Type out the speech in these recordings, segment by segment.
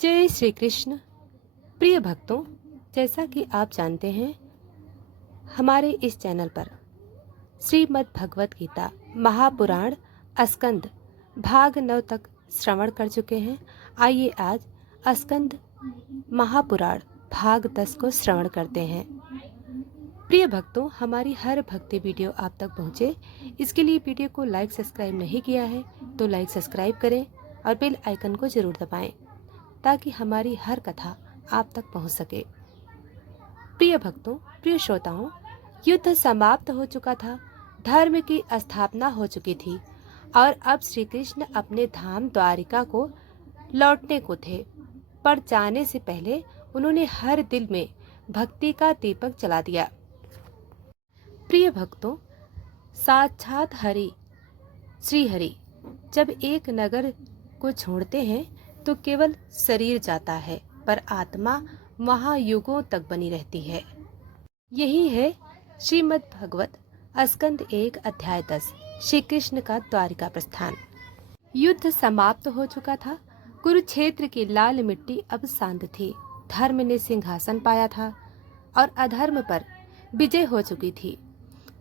जय श्री कृष्ण। प्रिय भक्तों, जैसा कि आप जानते हैं, हमारे इस चैनल पर श्रीमद् भगवत गीता महापुराण स्कंद भाग 9 तक श्रवण कर चुके हैं। आइए आज स्कंद महापुराण भाग 10 को श्रवण करते हैं। प्रिय भक्तों, हमारी हर भक्ति वीडियो आप तक पहुंचे, इसके लिए वीडियो को लाइक सब्सक्राइब नहीं किया है तो लाइक सब्सक्राइब करें और बेल आइकन को जरूर दबाएं ताकि हमारी हर कथा आप तक पहुंच सके। प्रिय भक्तों, प्रिय श्रोताओं, युद्ध समाप्त हो चुका था, धर्म की स्थापना हो चुकी थी और अब श्री कृष्ण अपने धाम द्वारिका को लौटने को थे। पर जाने से पहले उन्होंने हर दिल में भक्ति का दीपक जला दिया। प्रिय भक्तों, साक्षात हरि श्री हरि जब एक नगर को छोड़ते हैं तो केवल शरीर जाता है, पर आत्मा महायुगों तक बनी रहती है। यही है श्रीमद् भगवत स्कंद 1 अध्याय 10 श्री कृष्ण का द्वारिका प्रस्थान। युद्ध समाप्त हो चुका था। कुरुक्षेत्र की लाल मिट्टी अब शांत थी। धर्म ने सिंहासन पाया था और अधर्म पर विजय हो चुकी थी।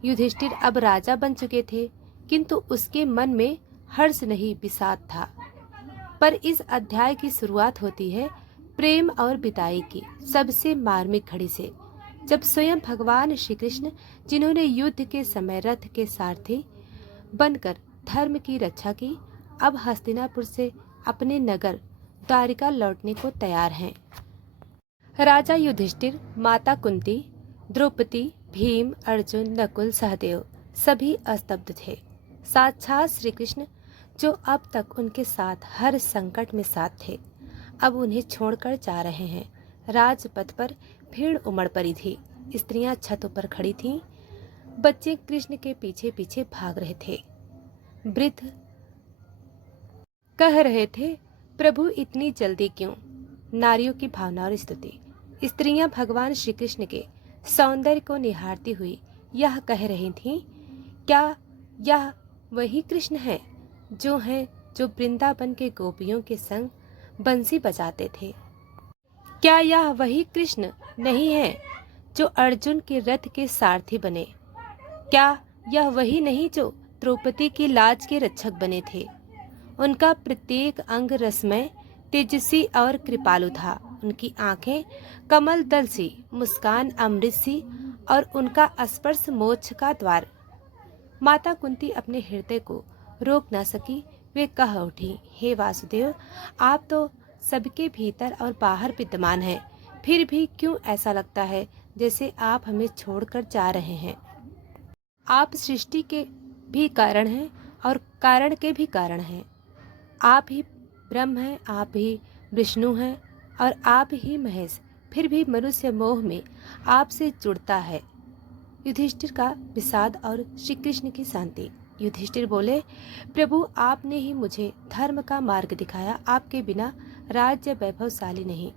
युधिष्ठिर अब राजा बन चुके थे, किंतु उसके मन में हर्ष नहीं, विषाद था। पर इस अध्याय की शुरुआत होती है प्रेम और बिदाई की सबसे मार्मिक घड़ी से, जब स्वयं भगवान श्री कृष्ण, जिन्होंने युद्ध के समय रथ के सारथी बनकर धर्म की रक्षा की, अब हस्तिनापुर से अपने नगर द्वारिका लौटने को तैयार हैं। राजा युधिष्ठिर, माता कुंती, द्रौपदी, भीम, अर्जुन, नकुल, सहदेव सभी स्तब्ध थे। साक्षात श्री कृष्ण, जो अब तक उनके साथ हर संकट में साथ थे, अब उन्हें छोड़कर जा रहे हैं। राजपथ पर भीड़ उमड़ पड़ी थी। स्त्रियां छतों पर खड़ी थीं। बच्चे कृष्ण के पीछे पीछे भाग रहे थे। वृद्ध कह रहे थे, प्रभु इतनी जल्दी क्यों? नारियों की भावना और स्तुति। स्त्रियां भगवान श्री कृष्ण के सौंदर्य को निहारती हुई यह कह रही थीं, क्या यह वही कृष्ण है जो वृंदावन के गोपियों के संग बंसी बजाते थे? क्या यह वही कृष्ण नहीं है जो अर्जुन के रथ के सारथी बने? क्या यह वही नहीं जो द्रौपदी की लाज के रक्षक बने थे? उनका प्रत्येक अंग रसमय, तेजस्वी और कृपालु था। उनकी आंखें कमल दल सी, मुस्कान अमृत सी और उनका स्पर्श मोक्ष का द्वार। माता कुंती अपने हृदय को रोक न सकी। वे कह उठी, हे वासुदेव, आप तो सबके भीतर और बाहर विद्यमान हैं, फिर भी क्यों ऐसा लगता है जैसे आप हमें छोड़कर जा रहे हैं? आप सृष्टि के भी कारण हैं और कारण के भी कारण हैं। आप ही ब्रह्म हैं, आप ही विष्णु हैं और आप ही महेश। फिर भी मनुष्य मोह में आपसे जुड़ता है। युधिष्ठिर का विषाद और श्री कृष्ण की शांति। युधिष्ठिर बोले, प्रभु, आपने ही मुझे धर्म का मार्ग दिखाया। आपके बिना राज्य वैभवशाली नहीं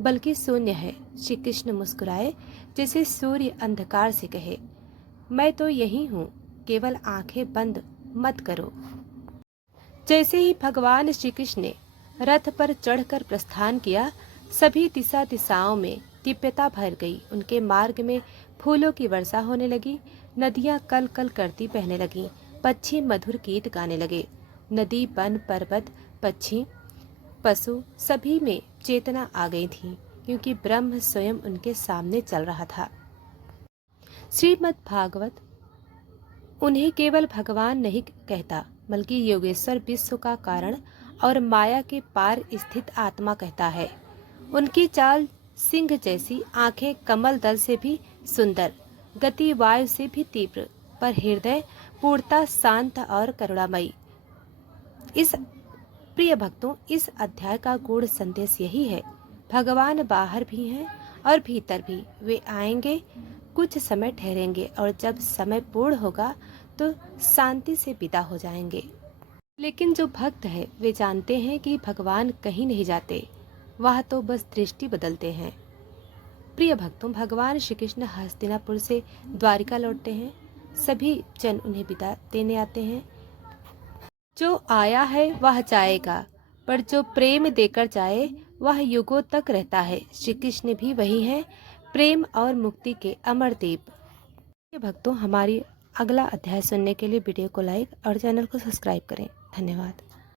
बल्कि शून्य है। श्री कृष्ण मुस्कुराए, जैसे सूर्य अंधकार से कहे, मैं तो यही हूँ, केवल आंखें बंद मत करो। जैसे ही भगवान श्री कृष्ण ने रथ पर चढ़कर प्रस्थान किया, सभी दिशाओं में दिव्यता भर गई। उनके मार्ग में फूलों की वर्षा होने लगी। नदियां कल कल करती बहने लगीं। पक्षी मधुर गीत गाने लगे। नदी, वन, पर्वत, पक्षी, पशु सभी में चेतना आ गई थी, क्योंकि ब्रह्म स्वयं उनके सामने चल रहा था। श्रीमद् भागवत उन्हें केवल भगवान नहीं कहता, बल्कि योगेश्वर, विश्व का कारण और माया के पार स्थित आत्मा कहता है। उनकी चाल सिंह जैसी, आंखें कमल दल से भी सुंदर, गति वायु से भी तीव्र, पर हृदय पूर्णतः शांत और करुणामयी। इस प्रिय भक्तों, इस अध्याय का गूढ़ संदेश यही है, भगवान बाहर भी हैं और भीतर भी। वे आएंगे, कुछ समय ठहरेंगे और जब समय पूर्ण होगा तो शांति से विदा हो जाएंगे। लेकिन जो भक्त है, वे जानते हैं कि भगवान कहीं नहीं जाते, वह तो बस दृष्टि बदलते हैं। प्रिय भक्तों, भगवान श्री कृष्ण हस्तिनापुर से द्वारिका लौटते हैं। सभी जन उन्हें विदा देने आते हैं। जो आया है वह जाएगा, पर जो प्रेम देकर जाए वह युगों तक रहता है। श्री कृष्ण भी वही है, प्रेम और मुक्ति के अमर दीप। भक्तों, हमारी अगला अध्याय सुनने के लिए वीडियो को लाइक और चैनल को सब्सक्राइब करें। धन्यवाद।